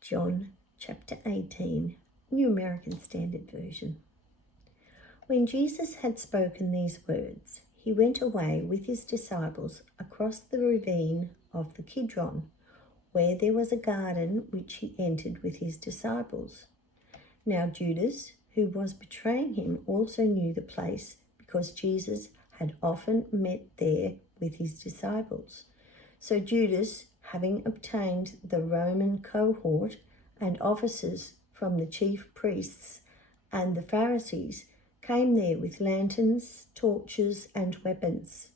John chapter 18, New American Standard Version. When Jesus had spoken these words, he went away with his disciples across the ravine of the Kidron, where there was a garden which he entered with his disciples. Now Judas, who was betraying him, also knew the place because Jesus had often met there with his disciples. So Judas, having obtained the Roman cohort and officers from the chief priests and the Pharisees, came there with lanterns, torches, and weapons.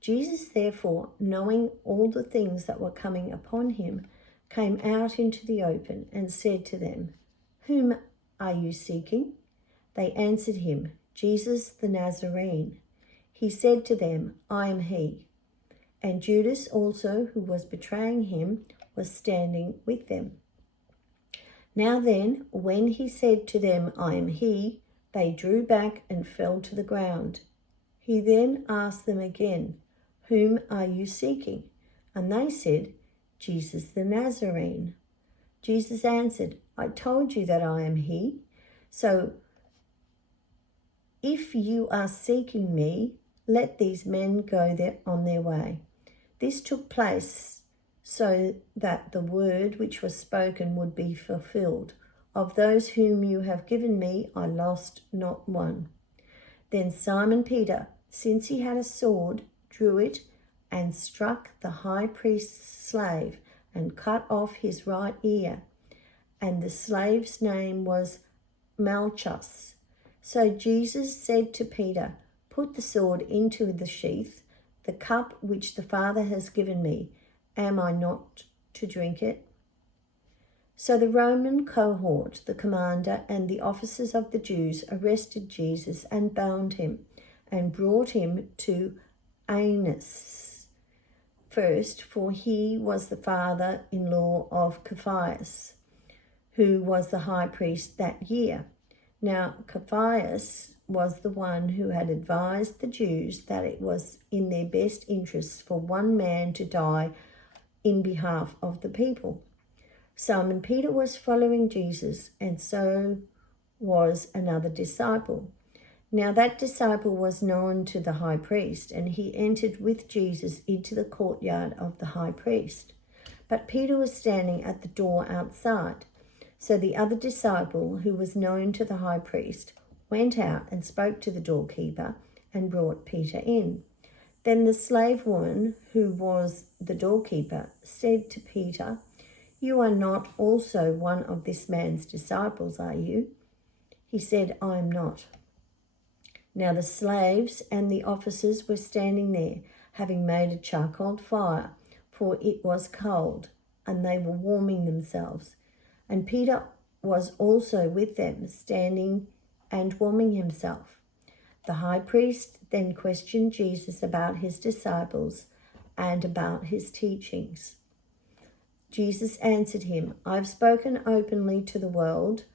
Jesus, therefore, knowing all the things that were coming upon him, came out into the open and said to them, "Whom are you seeking?" They answered him, "Jesus the Nazarene." He said to them, "I am he." And Judas also, who was betraying him, was standing with them. Now then, when he said to them, "I am he," they drew back and fell to the ground. He then asked them again, "Whom are you seeking?" And they said, "Jesus the Nazarene." Jesus answered, "I told you that I am he. So if you are seeking me, let these men go on their way." This took place so that the word which was spoken would be fulfilled. "Of those whom you have given me, I lost not one." Then Simon Peter, since he had a sword, drew it and struck the high priest's slave and cut off his right ear. And the slave's name was Malchus. So Jesus said to Peter, "Put the sword into the sheath. The cup which the Father has given me, am I not to drink it?" So the Roman cohort, the commander, and the officers of the Jews arrested Jesus and bound him and brought him to Annas first, for he was the father-in-law of Caiaphas, who was the high priest that year. Now Caiaphas was the one who had advised the Jews that it was in their best interests for one man to die in behalf of the people. Simon Peter was following Jesus, and so was another disciple. Now that disciple was known to the high priest, and he entered with Jesus into the courtyard of the high priest. But Peter was standing at the door outside. So the other disciple, who was known to the high priest, went out and spoke to the doorkeeper and brought Peter in. Then the slave woman, who was the doorkeeper, said to Peter, "You are not also one of this man's disciples, are you?" He said, "I am not." Now the slaves and the officers were standing there, having made a charcoal fire, for it was cold, and they were warming themselves. And Peter was also with them, standing and warming himself. The high priest then questioned Jesus about his disciples and about his teachings. Jesus answered him, "I've spoken openly to the world.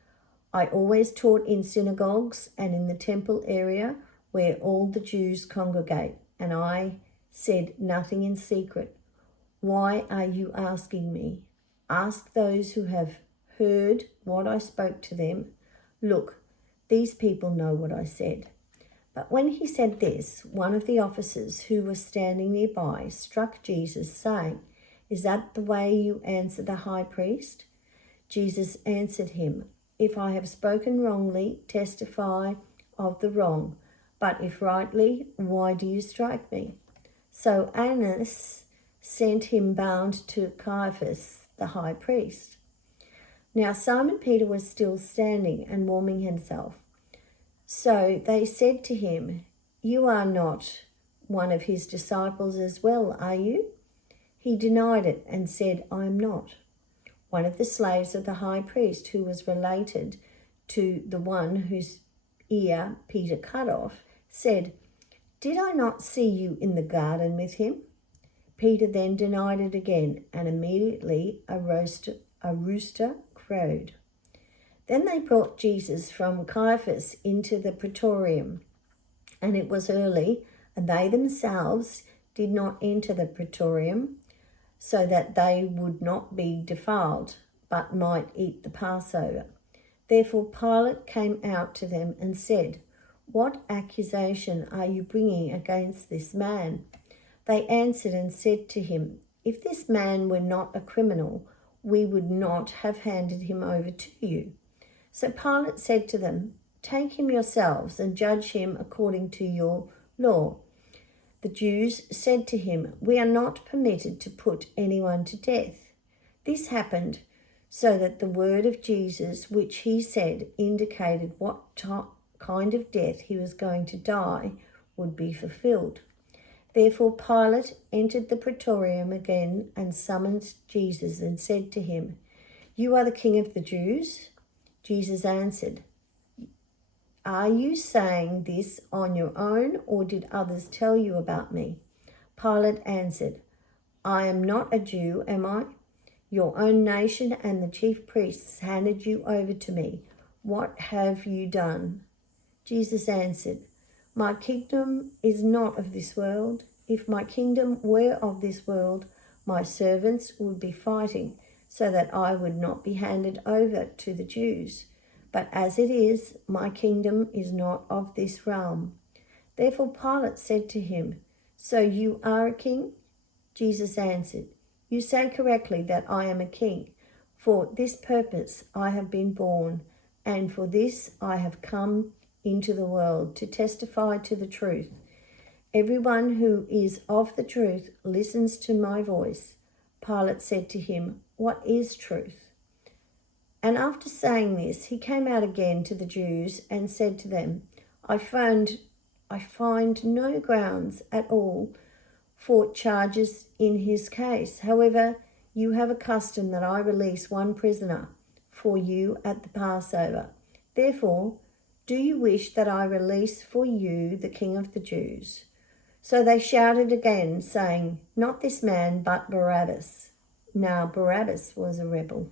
I always taught in synagogues and in the temple area where all the Jews congregate, and I said nothing in secret. Why are you asking me? Ask those who have heard what I spoke to them. Look, these people know what I said." But when he said this, one of the officers who was standing nearby struck Jesus, saying, "Is that the way you answer the high priest?" Jesus answered him, "If I have spoken wrongly, testify of the wrong. But if rightly, why do you strike me?" So Annas sent him bound to Caiaphas, the high priest. Now Simon Peter was still standing and warming himself. So they said to him, "You are not one of his disciples as well, are you?" He denied it and said, "I am not." One of the slaves of the high priest, who was related to the one whose ear Peter cut off, said, "Did I not see you in the garden with him?" Peter then denied it again, and immediately a rooster crowed. Then they brought Jesus from Caiaphas into the praetorium, and it was early, and they themselves did not enter the praetorium, so that they would not be defiled, but might eat the Passover. Therefore Pilate came out to them and said, "What accusation are you bringing against this man?" They answered and said to him, "If this man were not a criminal, we would not have handed him over to you." So Pilate said to them, "Take him yourselves and judge him according to your law." The Jews said to him, "We are not permitted to put anyone to death." This happened so that the word of Jesus, which he said, indicated what kind of death he was going to die, would be fulfilled. Therefore Pilate entered the praetorium again and summoned Jesus and said to him, "You are the King of the Jews?" Jesus answered, "Are you saying this on your own, or did others tell you about me?" Pilate answered, "I am not a Jew, am I? Your own nation and the chief priests handed you over to me. What have you done?" Jesus answered, "My kingdom is not of this world. If my kingdom were of this world, my servants would be fighting so that I would not be handed over to the Jews. But as it is, my kingdom is not of this realm." Therefore Pilate said to him, "So you are a king?" Jesus answered, "You say correctly that I am a king. For this purpose I have been born, and for this I have come into the world, to testify to the truth. Everyone who is of the truth listens to my voice." Pilate said to him, "What is truth?" And after saying this, he came out again to the Jews and said to them, I find no grounds at all for charges in his case. However, you have a custom that I release one prisoner for you at the Passover. Therefore, do you wish that I release for you the King of the Jews?" So they shouted again, saying, "Not this man, but Barabbas." Now Barabbas was a rebel.